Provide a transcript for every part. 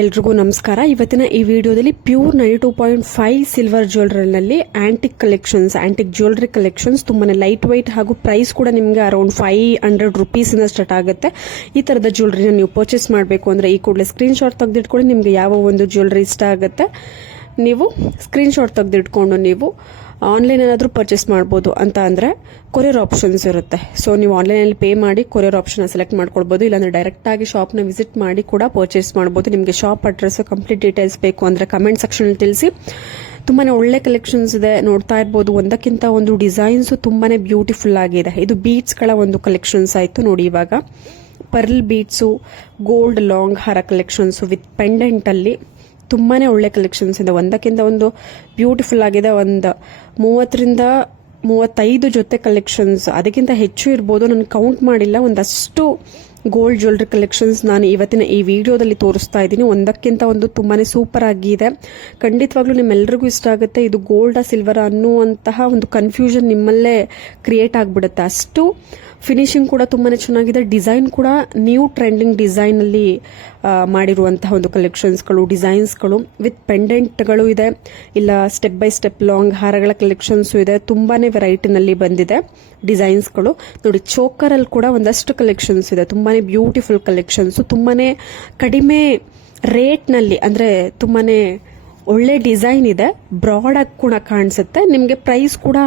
ಎಲ್ರಿಗೂ ನಮಸ್ಕಾರ. ಇವತ್ತಿನ ಈ ವಿಡಿಯೋದಲ್ಲಿ ಪ್ಯೂರ್ 92.5 ಸಿಲ್ವರ್ ಜ್ಯುವೆಲ್ಲರಿನಲ್ಲಿ antique collections, antique jewellery collections ತುಂಬಾನೇ ಲೈಟ್ ವೈಟ್ ಹಾಗೂ ಪ್ರೈಸ್ ಕೂಡ ನಿಮಗೆ ಅರೌಂಡ್ 500 ರುಪೀಸ್ ಇಂದ ಸ್ಟಾರ್ಟ್ ಆಗುತ್ತೆ. ಈ ತರದ ಜ್ಯುವೆಲ್ಲರಿನ ನೀವು ಪರ್ಚೇಸ್ ಮಾಡಬೇಕು ಅಂದ್ರೆ ಈ ಕೂಡಲೇ ಸ್ಕ್ರೀನ್ ಶಾಟ್ ತೆಗೆದಿಟ್ಕೊಳ್ಳಿ. ನಿಮಗೆ ಯಾವ ಒಂದು ಜ್ಯುವೆಲ್ಲರಿ ಇಷ್ಟ ಆಗುತ್ತೆ ನೀವು ಸ್ಕ್ರೀನ್ ಶಾಟ್ ತೆಗೆದಿಟ್ಕೊಂಡು ನೀವು ಆನ್ಲೈನ್ ಏನಾದರೂ ಪರ್ಚೇಸ್ ಮಾಡ್ಬೋದು. ಅಂತ ಅಂದರೆ ಕೊರಿಯರ್ ಆಪ್ಷನ್ಸ್ ಇರುತ್ತೆ. ಸೊ ನೀವು ಆನ್ಲೈನಲ್ಲಿ ಪೇ ಮಾಡಿ ಕೊರಿಯರ್ ಆಪ್ಷನ್ ಸೆಲೆಕ್ಟ್ ಮಾಡ್ಕೊಳ್ಬೋದು. ಇಲ್ಲಾಂದ್ರೆ ಡೈರೆಕ್ಟ್ ಆಗಿ ಶಾಪ್ನ ವಿಸಿಟ್ ಮಾಡಿ ಕೂಡ ಪರ್ಚೇಸ್ ಮಾಡ್ಬೋದು. ನಿಮಗೆ ಶಾಪ್ ಅಡ್ರೆಸ್ ಕಂಪ್ಲೀಟ್ ಡೀಟೇಲ್ಸ್ ಬೇಕು ಅಂದರೆ ಕಮೆಂಟ್ ಸೆಕ್ಷನ್ ತಿಳಿಸಿ. ತುಂಬಾನೇ ಒಳ್ಳೆ ಕಲೆಕ್ಷನ್ಸ್ ಇದೆ, ನೋಡ್ತಾ ಇರ್ಬೋದು. ಒಂದಕ್ಕಿಂತ ಒಂದು ಡಿಸೈನ್ಸ್ ತುಂಬಾನೇ ಬ್ಯೂಟಿಫುಲ್ ಆಗಿದೆ. ಇದು ಬೀಡ್ಸ್ಗಳ ಒಂದು ಕಲೆಕ್ಷನ್ಸ್ ಆಯಿತು ನೋಡಿ. ಇವಾಗ ಪರ್ಲ್ ಬೀಡ್ಸು, ಗೋಲ್ಡ್ ಲಾಂಗ್ ಹಾರ ಕಲೆಕ್ಷನ್ಸ್ ವಿತ್ ಪೆಂಡೆಂಟ್ ಅಲ್ಲಿ ತುಂಬಾನೇ ಒಳ್ಳೆ ಕಲೆಕ್ಷನ್ಸ್ ಇದೆ. ಒಂದಕ್ಕಿಂತ ಒಂದು ಬ್ಯೂಟಿಫುಲ್ ಆಗಿದೆ. ಒಂದು 30ರಿಂದ 35 ಜೊತೆ ಕಲೆಕ್ಷನ್ಸ್, ಅದಕ್ಕಿಂತ ಹೆಚ್ಚು ಇರ್ಬೋದು, ನಾನು ಕೌಂಟ್ ಮಾಡಿಲ್ಲ. ಒಂದಷ್ಟು ಗೋಲ್ಡ್ ಜ್ಯುವೆಲ್ಲರಿ ಕಲೆಕ್ಷನ್ಸ್ ನಾನು ಇವತ್ತಿನ ಈ ವಿಡಿಯೋದಲ್ಲಿ ತೋರಿಸ್ತಾ ಇದ್ದೀನಿ. ಒಂದಕ್ಕಿಂತ ಒಂದು ತುಂಬಾನೇ ಸೂಪರ್ ಆಗಿದೆ. ಖಂಡಿತವಾಗ್ಲೂ ನಿಮ್ಮೆಲ್ಲರಿಗೂ ಇಷ್ಟ ಆಗುತ್ತೆ. ಇದು ಗೋಲ್ಡ್ ಸಿಲ್ವರ್ ಅನ್ನುವಂತಹ ಒಂದು ಕನ್ಫ್ಯೂಷನ್ ನಿಮ್ಮಲ್ಲೇ ಕ್ರಿಯೇಟ್ ಆಗಿಬಿಡುತ್ತೆ. ಅಷ್ಟು ಫಿನಿಶಿಂಗ್ ಕೂಡ ತುಂಬಾನೇ ಚೆನ್ನಾಗಿದೆ. ಡಿಸೈನ್ ಕೂಡ ನ್ಯೂ ಟ್ರೆಂಡಿಂಗ್ ಡಿಸೈನ್ ಅಲ್ಲಿ ಮಾಡಿರುವಂತಹ ಒಂದು ಕಲೆಕ್ಷನ್ಸ್ಗಳು, ಡಿಸೈನ್ಸ್ಗಳು ವಿತ್ ಪೆಂಡೆಂಟ್ಗಳು ಇದೆ. ಇಲ್ಲ ಸ್ಟೆಪ್ ಬೈ ಸ್ಟೆಪ್ ಲಾಂಗ್ ಹಾರಗಳ ಕಲೆಕ್ಷನ್ಸ್ ಇದೆ. ತುಂಬಾನೇ ವೆರೈಟಿನಲ್ಲಿ ಬಂದಿದೆ ಡಿಸೈನ್ಸ್ಗಳು ನೋಡಿ. ಚೋಕರ್ ಅಲ್ಲಿ ಕೂಡ ಒಂದಷ್ಟು ಕಲೆಕ್ಷನ್ಸ್ ಇದೆ. ತುಂಬಾನೇ ಬ್ಯೂಟಿಫುಲ್ ಕಲೆಕ್ಷನ್ಸ್, ತುಂಬಾನೇ ಕಡಿಮೆ ರೇಟ್ ನಲ್ಲಿ, ಅಂದ್ರೆ ತುಂಬಾನೇ ಒಳ್ಳೆ ಡಿಸೈನ್ ಇದೆ. ಬ್ರಾಡ್ ಆಗಿ ಕೂಡ ಕಾಣಿಸುತ್ತೆ. ನಿಮಗೆ ಪ್ರೈಸ್ ಕೂಡ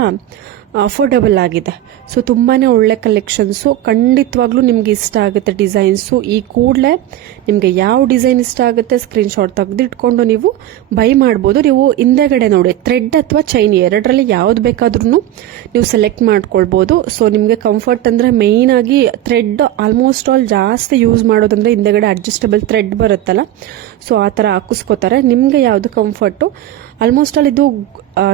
ಅಫೋರ್ಡಬಲ್ ಆಗಿದೆ. ಸೊ ತುಂಬಾನೇ ಒಳ್ಳೆ ಕಲೆಕ್ಷನ್ಸು. ಖಂಡಿತವಾಗ್ಲೂ ನಿಮ್ಗೆ ಇಷ್ಟ ಆಗುತ್ತೆ ಡಿಸೈನ್ಸು. ಈ ಕೂಡಲೇ ನಿಮಗೆ ಯಾವ ಡಿಸೈನ್ ಇಷ್ಟ ಆಗುತ್ತೆ ಸ್ಕ್ರೀನ್ ಶಾಟ್ ತೆಗೆದಿಟ್ಕೊಂಡು ನೀವು ಬೈ ಮಾಡ್ಬೋದು. ನೀವು ಹಿಂದೆಗಡೆ ನೋಡಿ ಥ್ರೆಡ್ ಅಥವಾ ಚೈನ್ ಎರಡರಲ್ಲಿ ಯಾವ್ದು ಬೇಕಾದ್ರೂ ನೀವು ಸೆಲೆಕ್ಟ್ ಮಾಡ್ಕೊಳ್ಬೋದು. ಸೊ ನಿಮಗೆ ಕಂಫರ್ಟ್ ಅಂದ್ರೆ ಮೇಯ್ನ್ ಆಗಿ ಥ್ರೆಡ್ ಆಲ್ಮೋಸ್ಟ್ ಆಲ್ ಜಾಸ್ತಿ ಯೂಸ್ ಮಾಡೋದಂದ್ರೆ ಹಿಂದೆಗಡೆ ಅಡ್ಜಸ್ಟಬಲ್ ಥ್ರೆಡ್ ಬರುತ್ತಲ್ಲ, ಸೊ ಆ ತರ ಹಾಕಿಸ್ಕೋತಾರೆ. ನಿಮ್ಗೆ ಯಾವ್ದು ಕಂಫರ್ಟು. ಆಲ್ಮೋಸ್ಟ್ ಆಲ್ ಇದು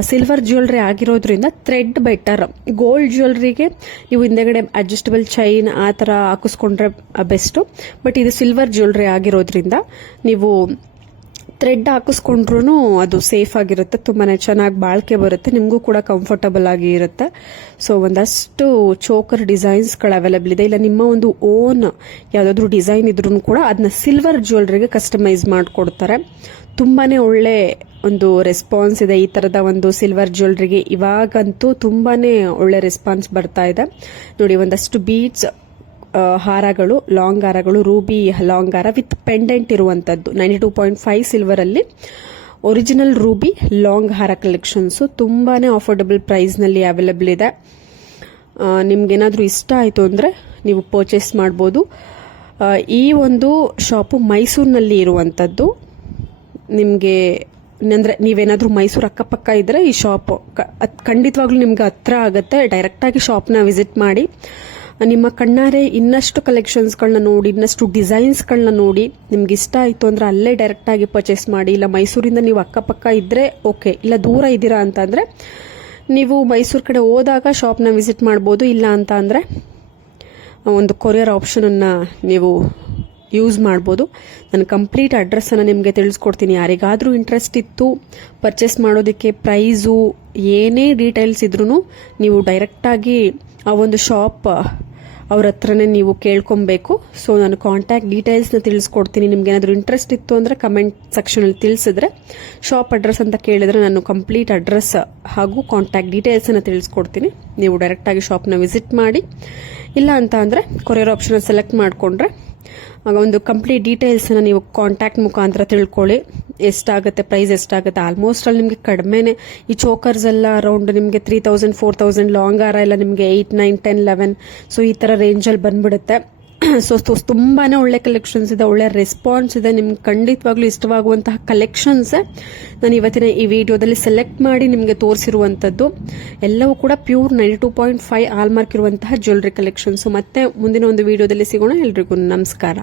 ಸಿಲ್ವರ್ ಜ್ಯುವೆಲ್ಲರಿ ಆಗಿರೋದ್ರಿಂದ ಥ್ರೆಡ್ ಬೆಟರ್. ಗೋಲ್ಡ್ ಜ್ಯುವೆಲ್ಲರಿಗೆ ನೀವು ಹಿಂದೆಗಡೆ ಅಡ್ಜಸ್ಟಬಲ್ ಚೈನ್ ಆ ತರ ಹಾಕಿಸ್ಕೊಂಡ್ರೆ ಬೆಸ್ಟ್. ಬಟ್ ಇದು ಸಿಲ್ವರ್ ಜ್ಯುವೆಲ್ಲರಿ ಆಗಿರೋದ್ರಿಂದ ನೀವು ಥ್ರೆಡ್ ಹಾಕಿಸ್ಕೊಂಡ್ರು ಅದು ಸೇಫ್ ಆಗಿರುತ್ತೆ. ತುಂಬಾನೇ ಚೆನ್ನಾಗಿ ಬಾಳ್ಕೆ ಬರುತ್ತೆ. ನಿಮಗೂ ಕೂಡ ಕಂಫರ್ಟಬಲ್ ಆಗಿ ಇರುತ್ತೆ. ಸೊ ಒಂದಷ್ಟು ಚೋಕರ್ ಡಿಸೈನ್ಸ್ಗಳು ಅವೈಲೇಬಲ್ ಇದೆ. ಇಲ್ಲ ನಿಮ್ಮ ಒಂದು ಓನ್ ಯಾವ್ದಾದ್ರು ಡಿಸೈನ್ ಇದ್ರೂ ಕೂಡ ಅದನ್ನ ಸಿಲ್ವರ್ ಜ್ಯುವೆಲ್ಲರಿಗೆ ಕಸ್ಟಮೈಸ್ ಮಾಡಿಕೊಡ್ತಾರೆ. ತುಂಬಾನೇ ಒಳ್ಳೆ ಒಂದು ರೆಸ್ಪಾನ್ಸ್ ಇದೆ ಈ ತರದ ಒಂದು ಸಿಲ್ವರ್ ಜ್ಯುವೆಲ್ಲರಿಗೆ. ಇವಾಗಂತೂ ತುಂಬಾನೇ ಒಳ್ಳೆ ರೆಸ್ಪಾನ್ಸ್ ಬರ್ತಾ ಇದೆ ನೋಡಿ. ಒಂದಷ್ಟು ಬೀಡ್ಸ್ ಹಾರಗಳು, ಲಾಂಗ್ ಹಾರಗಳು, ರೂಬಿ ಲಾಂಗ್ ಹಾರ ವಿತ್ ಪೆಂಡೆಂಟ್ ಇರುವಂತದ್ದು 92.5 ಸಿಲ್ವರ್ ಅಲ್ಲಿ ಒರಿಜಿನಲ್ ರೂಬಿ ಲಾಂಗ್ ಹಾರ ಕಲೆಕ್ಷನ್ಸ್ ತುಂಬಾನೇ ಅಫೋರ್ಡಬಲ್ ಪ್ರೈಸ್ ನಲ್ಲಿ ಅವೈಲೇಬಲ್ ಇದೆ. ನಿಮ್ಗೇನಾದ್ರೂ ಇಷ್ಟ ಆಯ್ತು ಅಂದ್ರೆ ನೀವು ಪರ್ಚೇಸ್ ಮಾಡಬಹುದು. ಈ ಒಂದು ಶಾಪು ಮೈಸೂರಿನಲ್ಲಿ ಇರುವಂತದ್ದು. ನಿಮ್ಗೆ ಅಂದ್ರೆ ನೀವೇನಾದ್ರೂ ಮೈಸೂರು ಅಕ್ಕಪಕ್ಕ ಇದ್ರೆ ಈ ಶಾಪ್ ಖಂಡಿತವಾಗ್ಲೂ ನಿಮ್ಗೆ ಹತ್ರ ಆಗುತ್ತೆ. ಡೈರೆಕ್ಟ್ ಆಗಿ ಶಾಪ್ನ ವಿಸಿಟ್ ಮಾಡಿ ನಿಮ್ಮ ಕಣ್ಣಾರೆ ಇನ್ನಷ್ಟು ಕಲೆಕ್ಷನ್ಸ್ಗಳನ್ನ ನೋಡಿ, ಇನ್ನಷ್ಟು ಡಿಸೈನ್ಸ್ಗಳನ್ನ ನೋಡಿ. ನಿಮ್ಗೆ ಇಷ್ಟ ಆಯ್ತು ಅಂದ್ರೆ ಅಲ್ಲೇ ಡೈರೆಕ್ಟ್ ಆಗಿ ಪರ್ಚೇಸ್ ಮಾಡಿ. ಇಲ್ಲ ಮೈಸೂರಿಂದ ನೀವು ಅಕ್ಕಪಕ್ಕ ಇದ್ರೆ ಓಕೆ, ಇಲ್ಲ ದೂರ ಇದ್ದೀರಾ ಅಂತಂದ್ರೆ ನೀವು ಮೈಸೂರು ಕಡೆ ಹೋದಾಗ ಶಾಪ್ನ ವಿಸಿಟ್ ಮಾಡ್ಬೋದು. ಇಲ್ಲ ಅಂತ ಅಂದ್ರೆ ಒಂದು ಕೊರಿಯರ್ ಆಪ್ಷನ್ ಅನ್ನ ನೀವು ಯೂಸ್ ಮಾಡ್ಬೋದು. ನಾನು ಕಂಪ್ಲೀಟ್ ಅಡ್ರೆಸ್ ಅನ್ನ ನಿಮಗೆ ತಿಳಿಸ್ಕೊಡ್ತೀನಿ. ಯಾರಿಗಾದ್ರೂ ಇಂಟ್ರೆಸ್ಟ್ ಇತ್ತು ಪರ್ಚೇಸ್ ಮಾಡೋದಕ್ಕೆ, ಪ್ರೈಸು ಏನೇ ಡೀಟೇಲ್ಸ್ ಇದ್ರೂ ನೀವು ಡೈರೆಕ್ಟ್ ಆಗಿ ಆ ಒಂದು ಶಾಪ್ ಅವ್ರ ಹತ್ರನೇ ನೀವು ಕೇಳ್ಕೊಬೇಕು. ಸೊ ನಾನು ಕಾಂಟ್ಯಾಕ್ಟ್ ಡೀಟೇಲ್ಸ್ನ ತಿಳಿಸ್ಕೊಡ್ತೀನಿ. ನಿಮ್ಗೆ ಏನಾದರೂ ಇಂಟ್ರೆಸ್ಟ್ ಇತ್ತು ಅಂದ್ರೆ ಕಮೆಂಟ್ ಸೆಕ್ಷನ್ ಅಲ್ಲಿ ತಿಳಿಸಿದ್ರೆ, ಶಾಪ್ ಅಡ್ರೆಸ್ ಅಂತ ಕೇಳಿದ್ರೆ ನಾನು ಕಂಪ್ಲೀಟ್ ಅಡ್ರೆಸ್ ಹಾಗೂ ಕಾಂಟ್ಯಾಕ್ಟ್ ಡೀಟೇಲ್ಸ್ ಅನ್ನ ತಿಳಿಸ್ಕೊಡ್ತೀನಿ. ನೀವು ಡೈರೆಕ್ಟ್ ಆಗಿ ಶಾಪ್ನ ವಿಸಿಟ್ ಮಾಡಿ. ಇಲ್ಲ ಅಂತ ಅಂದ್ರೆ ಕೊರಿಯರ್ ಆಪ್ಷನ್ ಸೆಲೆಕ್ಟ್ ಮಾಡ್ಕೊಂಡ್ರೆ ಒಂದು ಕಂಪ್ಲೀಟ್ ಡೀಟೇಲ್ಸ್ ನೀವು ಕಾಂಟ್ಯಾಕ್ಟ್ ಮುಖಾಂತರ ತಿಳ್ಕೊಳ್ಳಿ. ಎಷ್ಟಾಗುತ್ತೆ, ಪ್ರೈಸ್ ಎಷ್ಟಾಗುತ್ತೆ. ಆಲ್ಮೋಸ್ಟ್ ಅಲ್ಲಿ ನಿಮಗೆ ಕಡಿಮೆನೆ. ಈ ಚೋಕರ್ಸ್ ಎಲ್ಲ ಅರೌಂಡ್ ನಿಮಗೆ 3000 4000, ಲಾಂಗ್ ಹಾರ ಎಲ್ಲ ನಿಮಗೆ 8 9 10 11 ಸೊ ಈ ತರ ರೇಂಜ್ ಅಲ್ಲಿ ಬಂದ್ಬಿಡುತ್ತೆ. ಸೊ ತುಂಬಾನೇ ಒಳ್ಳೆ ಕಲೆಕ್ಷನ್ಸ್ ಇದೆ, ಒಳ್ಳೆ ರೆಸ್ಪಾನ್ಸ್ ಇದೆ. ನಿಮ್ಗೆ ಖಂಡಿತವಾಗ್ಲೂ ಇಷ್ಟವಾಗುವಂತಹ ಕಲೆಕ್ಷನ್ಸ್ ನಾನು ಇವತ್ತಿನ ಈ ವಿಡಿಯೋದಲ್ಲಿ ಸೆಲೆಕ್ಟ್ ಮಾಡಿ ನಿಮಗೆ ತೋರಿಸಿರುವಂತದ್ದು. ಎಲ್ಲವೂ ಕೂಡ ಪ್ಯೂರ್ 92.5 ಆಲ್ಮಾರ್ಕ್ ಇರುವಂತಹ ಜ್ಯುವೆಲ್ಲರಿ ಕಲೆಕ್ಷನ್ಸ್. ಮತ್ತೆ ಮುಂದಿನ ಒಂದು ವಿಡಿಯೋದಲ್ಲಿ ಸಿಗೋಣ. ಎಲ್ರಿಗೂ ನಮಸ್ಕಾರ.